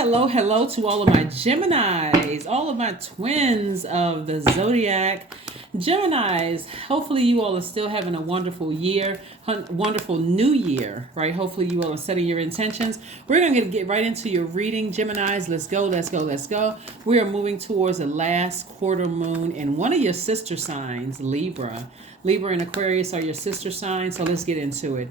Hello to all of my Geminis, all of my twins of the Zodiac. Geminis, hopefully you all are still having a wonderful year, wonderful new year, right? Hopefully you all are setting your intentions. We're going to get right into your reading, Geminis. Let's go. We are moving towards the last quarter moon in one of your sister signs, Libra. Libra and Aquarius are your sister signs, so let's get into it.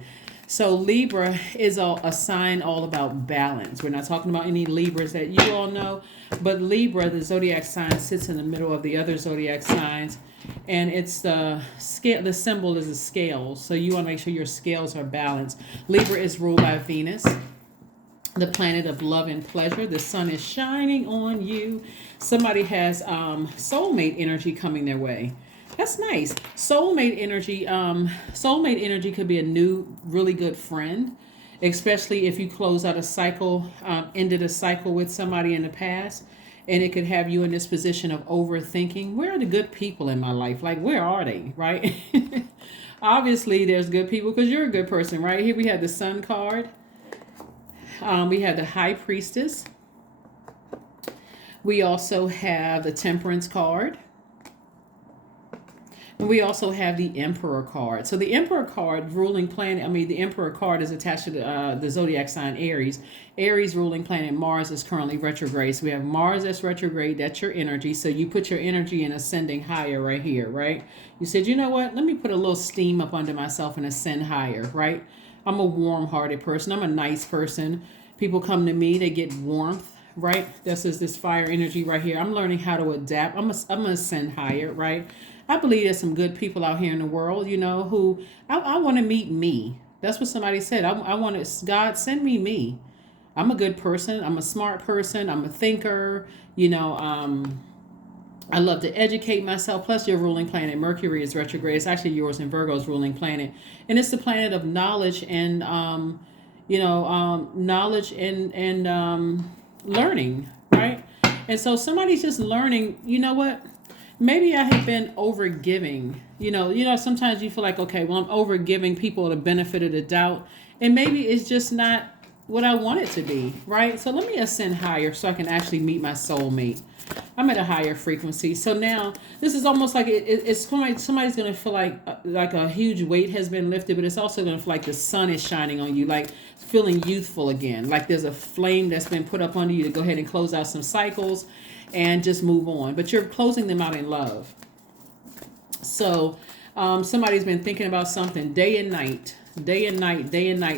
So Libra is a sign all about balance. We're not talking about any Libras that you all know, but Libra, the zodiac sign, sits in the middle of the other zodiac signs, and it's the scale. The symbol is a scale, so you want to make sure your scales are balanced. Libra is ruled by Venus, the planet of love and pleasure. The sun is shining on you. Somebody has soulmate energy coming their way. That's nice. Soulmate energy could be a new, really good friend, especially if you close out a cycle, ended a cycle with somebody in the past, and it could have you in this position of overthinking. Where are the good people in my life? Like, where are they? Right? Obviously, there's good people because you're a good person, right? Here we have the Sun card. We have the High Priestess. We also have the Temperance card. And we also have the Emperor card. So the Emperor card, ruling planet, the Emperor card is attached to the zodiac sign Aries. Aries ruling planet Mars is currently retrograde. So we have Mars that's retrograde. That's your energy. So you put your energy in ascending higher right here, right? You said, you know what? Let me put a little steam up under myself and ascend higher, right? I'm a warm-hearted person. I'm a nice person. People come to me, they get warmth, right? This is this fire energy right here. I'm learning how to adapt. I'm going to ascend higher, right? I believe there's some good people out here in the world, who I want to meet me. That's what somebody said. I want to, God, send me. I'm a good person. I'm a smart person. I'm a thinker. I love to educate myself. Plus, your ruling planet, Mercury, is retrograde. It's actually yours and Virgo's ruling planet. And it's the planet of knowledge and, knowledge and learning, right? And so somebody's just learning, you know what? Maybe I have been overgiving. Sometimes you feel like, okay, well, I'm overgiving people the benefit of the doubt. And maybe it's just not what I want it to be, right? So let me ascend higher so I can actually meet my soulmate. I'm at a higher frequency. So now this is almost like it's somebody's going to feel like a huge weight has been lifted, but it's also going to feel like the sun is shining on you, like feeling youthful again. Like there's a flame that's been put up under you to go ahead and close out some cycles and just move on. But you're closing them out in love. So somebody's been thinking about something day and night.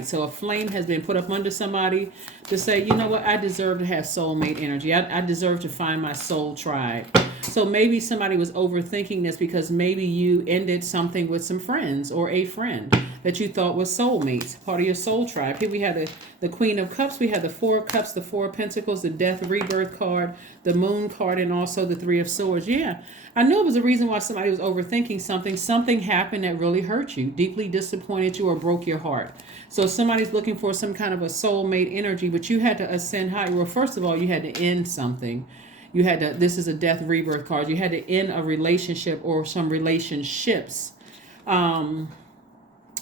So a flame has been put up under somebody to say, you know what, I deserve to have soulmate energy. I deserve to find my soul tribe. So maybe somebody was overthinking this because maybe you ended something with some friends or a friend that you thought was soulmates, part of your soul tribe. Here we have the Queen of Cups. We have the Four of Cups, the Four of Pentacles, the Death Rebirth card, the Moon card, and also the Three of Swords. Yeah, I knew it was a reason why somebody was overthinking something. Something happened that really hurt you, deeply disappointed you, or broke your heart. So somebody's looking for some kind of a soulmate energy, but you had to ascend high. Well, first of all, you had to end something. You had to, this is a Death Rebirth card. You had to end a relationship or some relationships.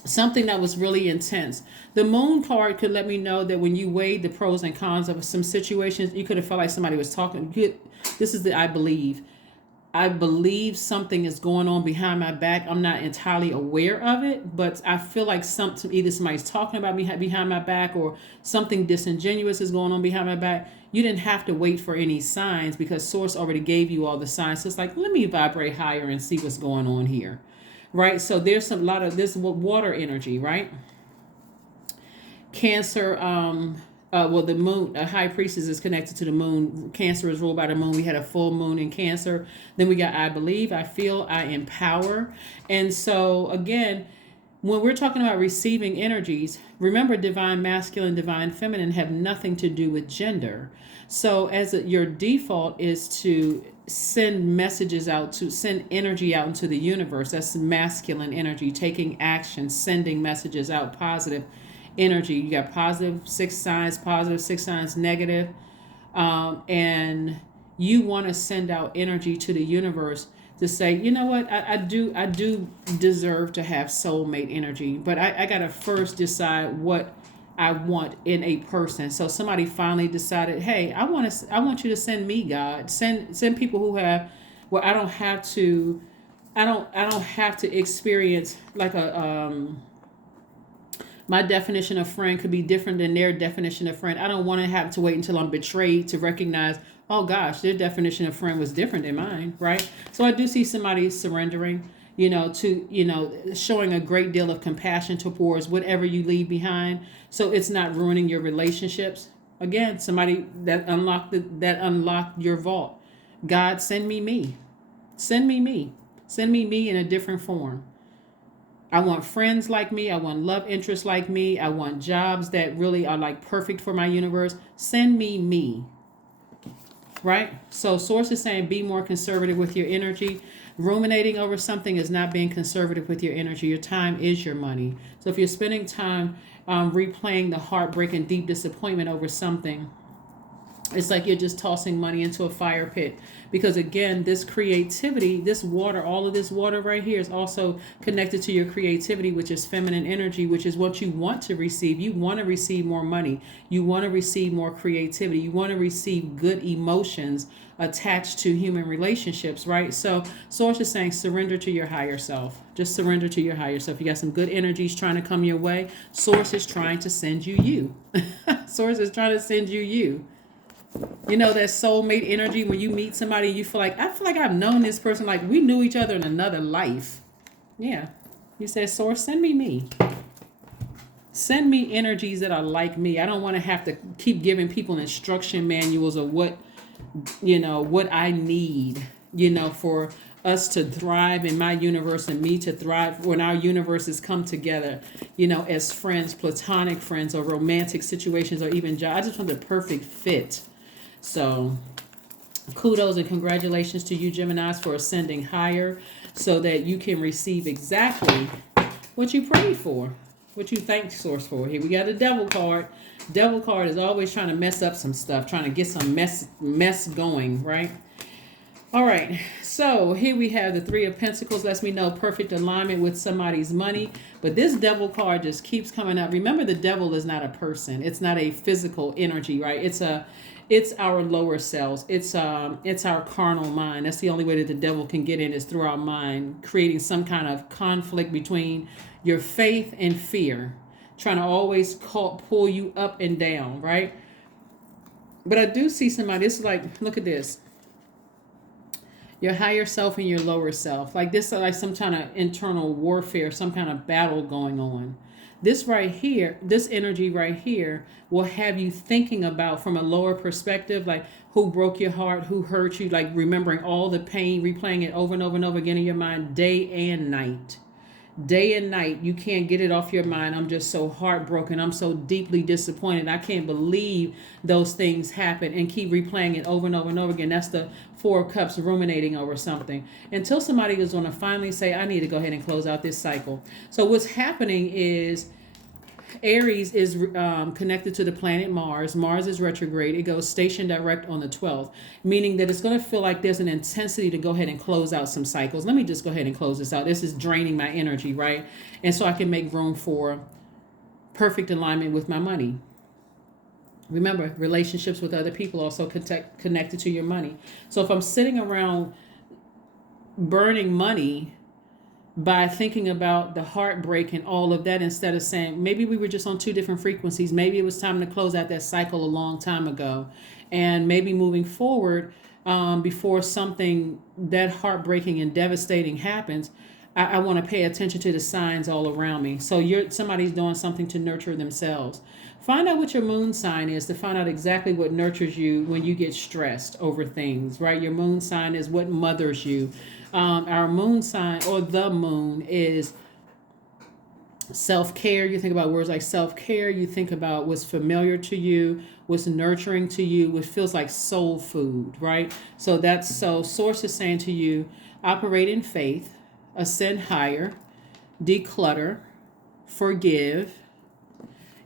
Something that was really intense. The Moon card could let me know that when you weighed the pros and cons of some situations, you could have felt like somebody was talking. This is the I believe. I believe something is going on behind my back. I'm not entirely aware of it, but I feel like either somebody's talking about me behind my back or something disingenuous is going on behind my back. You didn't have to wait for any signs because Source already gave you all the signs. So it's like, let me vibrate higher and see what's going on here. Right? So there's this water energy, right? Cancer, the moon, High Priestess is connected to the moon. Cancer is ruled by the moon. We had a full moon in Cancer. Then we got I believe, I feel, I empower. And so again, when we're talking about receiving energies, remember divine masculine, divine feminine have nothing to do with gender. So your default is to send messages out, to send energy out into the universe. That's masculine energy, taking action, sending messages out, positive energy. You got positive 6 signs, negative. And you want to send out energy to the universe to say, you know what, I do deserve to have soulmate energy, but I got to first decide what I want in a person. So somebody finally decided, hey, I want you to send me, God. Send people who have, where I don't have to, I don't have to experience like my definition of friend could be different than their definition of friend. I don't want to have to wait until I'm betrayed to recognize, oh gosh, their definition of friend was different than mine, right? So I do see somebody surrendering, to, showing a great deal of compassion towards whatever you leave behind. So it's not ruining your relationships. Again, somebody that unlocked your vault. God, send me me. Send me me. Send me me in a different form. I want friends like me. I want love interests like me. I want jobs that really are like perfect for my universe. Send me me. Right? So source is saying be more conservative with your energy. Ruminating over something is not being conservative with your energy. Your time is your money. So if you're spending time replaying the heartbreak and deep disappointment over something, it's like you're just tossing money into a fire pit. Because again, this creativity, this water, all of this water right here is also connected to your creativity, which is feminine energy, which is what you want to receive. You want to receive more money. You want to receive more creativity. You want to receive good emotions attached to human relationships, right? So source is saying surrender to your higher self. Just surrender to your higher self. You got some good energies trying to come your way. Source is trying to send you. Source is trying to send you. You know, that soulmate energy when you meet somebody, you feel like, I feel like I've known this person, like we knew each other in another life. Yeah. You said, source, send me me. Send me energies that are like me. I don't want to have to keep giving people instruction manuals of what I need, for us to thrive in my universe and me to thrive when our universes come together, as friends, platonic friends or romantic situations or even jobs. I just want the perfect fit. So kudos and congratulations to you, Geminis, for ascending higher so that you can receive exactly what you prayed for, what you thanked source for. Here we got a devil card. Devil card is always trying to mess up some stuff, trying to get some mess going, right? All right, so here we have the Three of Pentacles. Lets me know perfect alignment with somebody's money. But this devil card just keeps coming up. Remember, the devil is not a person. It's not a physical energy, right? It's our lower selves. It's our carnal mind. That's the only way that the devil can get in is through our mind, creating some kind of conflict between your faith and fear, trying to always pull you up and down, right? But I do see somebody, this is like, look at this. Your higher self and your lower self. Like this is like some kind of internal warfare, some kind of battle going on. This right here, this energy right here will have you thinking about from a lower perspective, like who broke your heart, who hurt you, like remembering all the pain, replaying it over and over and over again in your mind, day and night. Day and night, you can't get it off your mind. I'm just so heartbroken. I'm so deeply disappointed. I can't believe those things happen, and keep replaying it over and over and over again. That's the Four of Cups, ruminating over something until somebody is going to finally say, I need to go ahead and close out this cycle. So what's happening is Aries is connected to the planet Mars. Mars is retrograde. It goes station direct on the 12th, meaning that it's going to feel like there's an intensity to go ahead and close out some cycles. Let me just go ahead and close this out. This is draining my energy, right? And so I can make room for perfect alignment with my money. Remember, relationships with other people also connected to your money. So if I'm sitting around burning money by thinking about the heartbreak and all of that, instead of saying maybe we were just on two different frequencies, maybe it was time to close out that cycle a long time ago, and maybe moving forward, before something that heartbreaking and devastating happens, I want to pay attention to the signs all around me. So somebody's doing something to nurture themselves. Find out what your moon sign is to find out exactly what nurtures you when you get stressed over things, right? Your moon sign is what mothers you. Our moon sign, or the moon, is self-care. You think about words like self-care. You think about what's familiar to you, what's nurturing to you, what feels like soul food, right? So source is saying to you, operate in faith, ascend higher, declutter, forgive.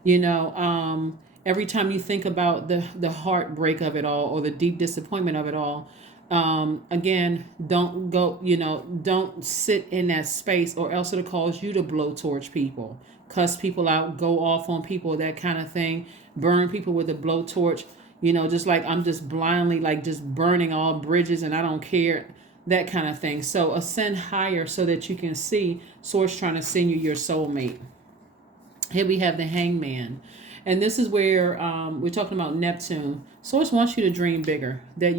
Every time you think about the heartbreak of it all or the deep disappointment of it all, Again, don't go, don't sit in that space, or else it'll cause you to blowtorch people, cuss people out, go off on people, that kind of thing, burn people with a blowtorch, just like I'm just blindly, like just burning all bridges and I don't care, that kind of thing. So ascend higher so that you can see Source trying to send you your soulmate. Here we have the Hangman. And this is where we're talking about Neptune. Source wants you to dream bigger. That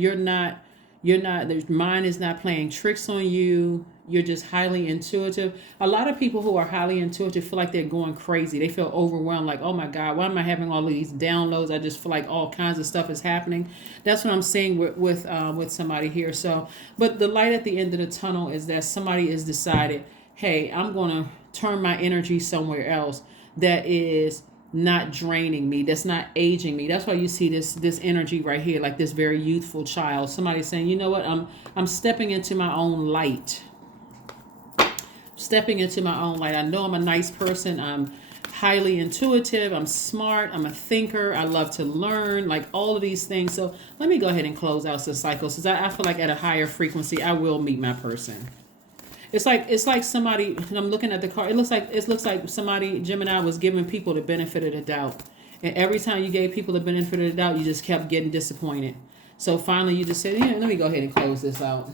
the mind is not playing tricks on you. You're just highly intuitive. A lot of people who are highly intuitive feel like they're going crazy. They feel overwhelmed, like, oh my God, why am I having all of these downloads? I just feel like all kinds of stuff is happening. That's what I'm seeing with somebody here. So, but the light at the end of the tunnel is that somebody has decided, hey, I'm going to turn my energy somewhere else that is not draining me, that's not aging me. That's why you see this energy right here, like this very youthful child. Somebody saying, you know what, I'm stepping into my own light. Stepping into my own light. I know I'm a nice person. I'm highly intuitive. I'm smart. I'm a thinker. I love to learn, like all of these things. So let me go ahead and close out the cycle, because I feel like at a higher frequency, I will meet my person. It's like somebody, and I'm looking at the card, it looks like somebody, Gemini, was giving people the benefit of the doubt. And every time you gave people the benefit of the doubt, you just kept getting disappointed. So finally you just said, yeah, let me go ahead and close this out.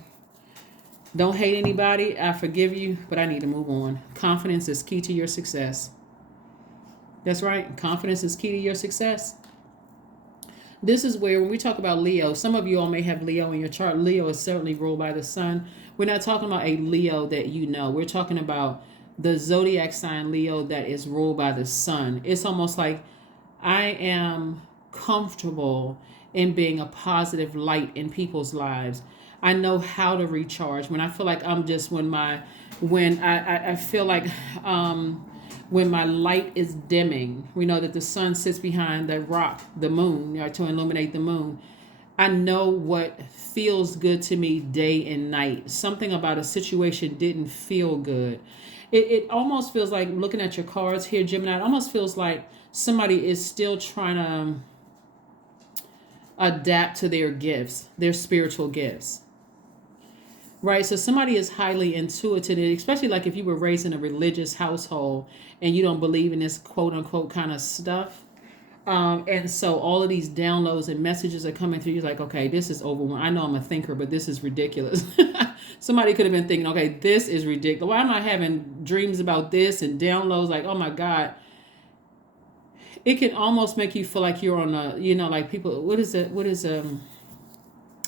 Don't hate anybody. I forgive you, but I need to move on. Confidence is key to your success. That's right. Confidence is key to your success. This is where, when we talk about Leo, some of you all may have Leo in your chart. Leo is certainly ruled by the sun. We're not talking about a Leo that you know. We're talking about the zodiac sign Leo that is ruled by the sun. It's almost like I am comfortable in being a positive light in people's lives. I know how to recharge. When I feel like I'm just, when I feel like when my light is dimming, we know that the sun sits behind the rock, the moon, to illuminate the moon. I know what feels good to me day and night. Something about a situation didn't feel good. It almost feels like, looking at your cards here, Gemini, it almost feels like somebody is still trying to adapt to their gifts, their spiritual gifts. Right, so somebody is highly intuitive, especially like if you were raised in a religious household and you don't believe in this quote unquote kind of stuff. And so all of these downloads and messages are coming through. You're like, okay, this is overwhelming. I know I'm a thinker, but this is ridiculous. Somebody could have been thinking, okay, this is ridiculous. Why am I having dreams about this and downloads? Like, oh my God. It can almost make you feel like you're on a, like people, what is it?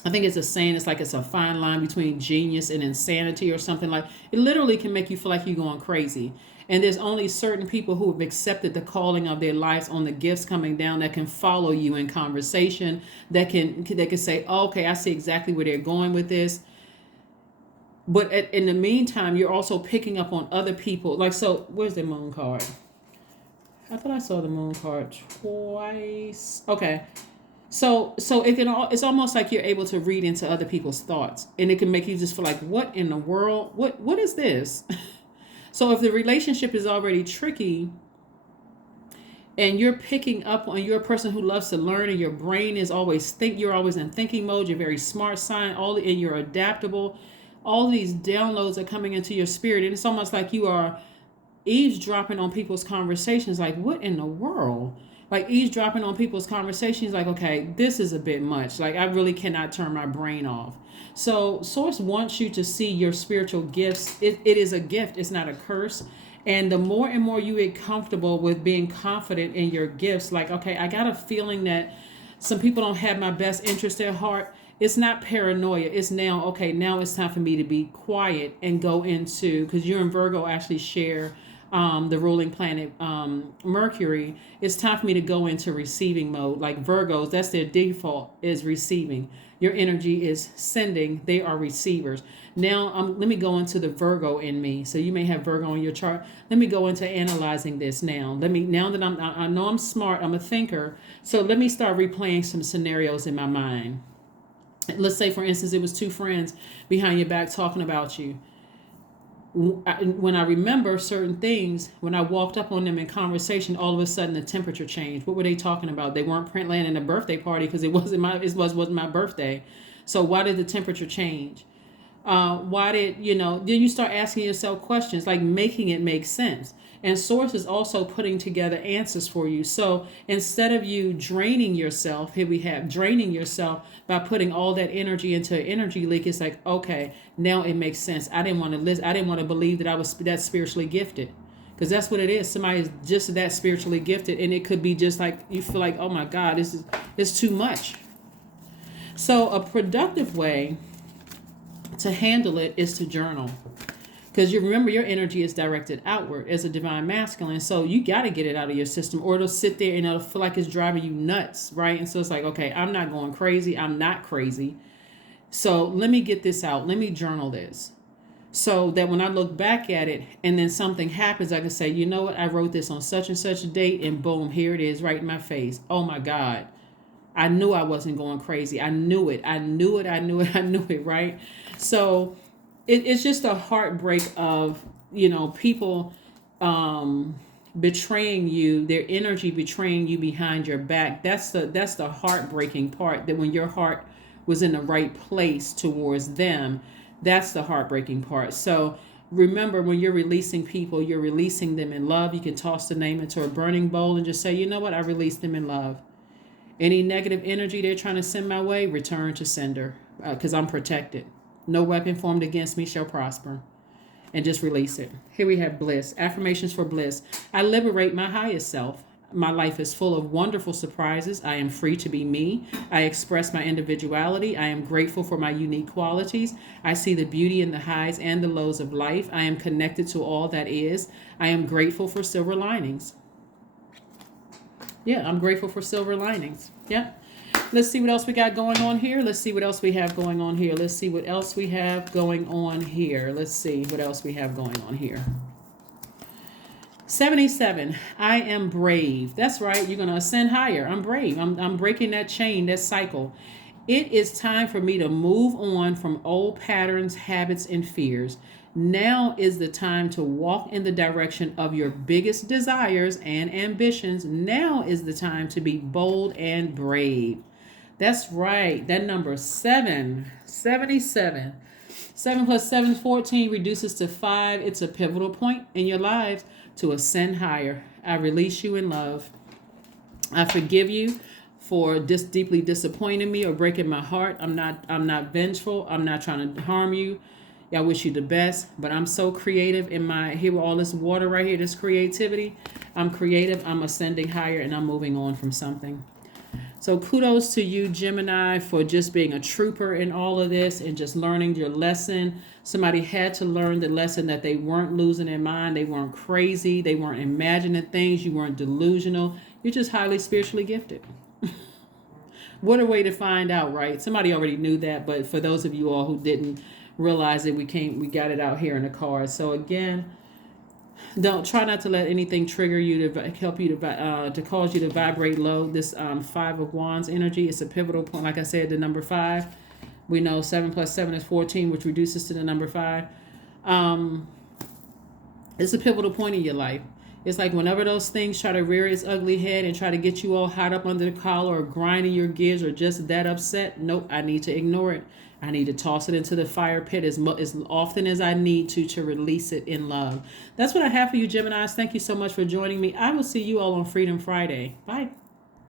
I think it's a saying, it's like it's a fine line between genius and insanity or something. Like, it literally can make you feel like you're going crazy. And there's only certain people who have accepted the calling of their lives on the gifts coming down that can follow you in conversation, that can say, oh, okay, I see exactly where they're going with this. But in the meantime, you're also picking up on other people. Like, so where's the moon card? I thought I saw the moon card twice. Okay. So it's almost like you're able to read into other people's thoughts, and it can make you just feel like, what in the world? What is this? So if the relationship is already tricky and you're picking up on, you're a person who loves to learn and your brain is always you're always in thinking mode, you're very smart sign, and you're adaptable, all these downloads are coming into your spirit, and it's almost like you are eavesdropping on people's conversations. Like, what in the world? Like, eavesdropping on people's conversations, like, okay, this is a bit much. Like, I really cannot turn my brain off. So Source wants you to see your spiritual gifts. It is a gift. It's not a curse. And the more and more you get comfortable with being confident in your gifts, like, okay, I got a feeling that some people don't have my best interest at heart. It's not paranoia. It's now, okay, now it's time for me to be quiet and go into, because you and Virgo actually share the ruling planet Mercury. It's time for me to go into receiving mode. Like Virgos, that's their default, is receiving. Your energy is sending. They are receivers. Now let me go into the Virgo in me. So you may have Virgo in your chart. Let me go into analyzing this now. Now that I know I'm smart, I'm a thinker. So let me start replaying some scenarios in my mind. Let's say, for instance, it was two friends behind your back talking about you. When I remember certain things, when I walked up on them in conversation, all of a sudden the temperature changed. What were they talking about? They weren't planning a birthday party because wasn't my birthday. So why did the temperature change? Why did then you start asking yourself questions, like making it make sense. And source is also putting together answers for you. So instead of you draining yourself, here we have draining yourself by putting all that energy into an energy leak. It's like, okay, now it makes sense. I didn't want to listen. I didn't want to believe that I was that spiritually gifted, because that's what it is. Somebody is just that spiritually gifted, and it could be just like you feel like, oh my God, it's too much. So a productive way to handle it is to journal, because you remember your energy is directed outward as a divine masculine. So you got to get it out of your system, or it'll sit there and it'll feel like it's driving you nuts, right? And so it's like, okay, I'm not going crazy. I'm not crazy. So let me get this out. Let me journal this, so that when I look back at it and then something happens, I can say, you know what? I wrote this on such and such a date, and boom, here it is right in my face. Oh my God. I knew I wasn't going crazy. I knew it. I knew it. I knew it. I knew it, right? So it's just a heartbreak of, people betraying you, their energy betraying you behind your back. That's the heartbreaking part, that when your heart was in the right place towards them, that's the heartbreaking part. So remember, when you're releasing people, you're releasing them in love. You can toss the name into a burning bowl and just say, you know what? I released them in love. Any negative energy they're trying to send my way, return to sender, because I'm protected. No weapon formed against me shall prosper. And just release it. Here we have bliss. Affirmations for bliss. I liberate my highest self. My life is full of wonderful surprises. I am free to be me. I express my individuality. I am grateful for my unique qualities. I see the beauty in the highs and the lows of life. I am connected to all that is. I am grateful for silver linings. Yeah, I'm grateful for silver linings. Yeah. Let's see what else we got going on here. Let's see what else we have going on here. Let's see what else we have going on here. Let's see what else we have going on here. 77. I am brave. That's right. You're going to ascend higher. I'm brave. I'm breaking that chain, that cycle. It is time for me to move on from old patterns, habits, and fears. Now is the time to walk in the direction of your biggest desires and ambitions. Now is the time to be bold and brave. That's right. That number 7, 77. 7 plus 7 is 14, reduces to 5. It's a pivotal point in your lives to ascend higher. I release you in love. I forgive you for deeply disappointing me or breaking my heart. I'm not vengeful. I'm not trying to harm you. I wish you the best, but I'm so creative in here with all this water right here, this creativity. I'm creative, I'm ascending higher, and I'm moving on from something. So kudos to you, Gemini, for just being a trooper in all of this and just learning your lesson. Somebody had to learn the lesson that they weren't losing their mind. They weren't crazy. They weren't imagining things. You weren't delusional. You're just highly spiritually gifted. What a way to find out, right? Somebody already knew that, but for those of you all who didn't realize it, we got it out here in the cards. So again, don't try not to let anything trigger you to help you to cause you to vibrate low. This 5 of Wands energy is a pivotal point. Like I said, the number 5. We know 7 plus 7 is 14, which reduces to the number 5. It's a pivotal point in your life. It's like whenever those things try to rear its ugly head and try to get you all hot up under the collar or grinding your gears or just that upset, nope, I need to ignore it. I need to toss it into the fire pit as often as I need to release it in love. That's what I have for you, Geminis. Thank you so much for joining me. I will see you all on Freedom Friday. Bye.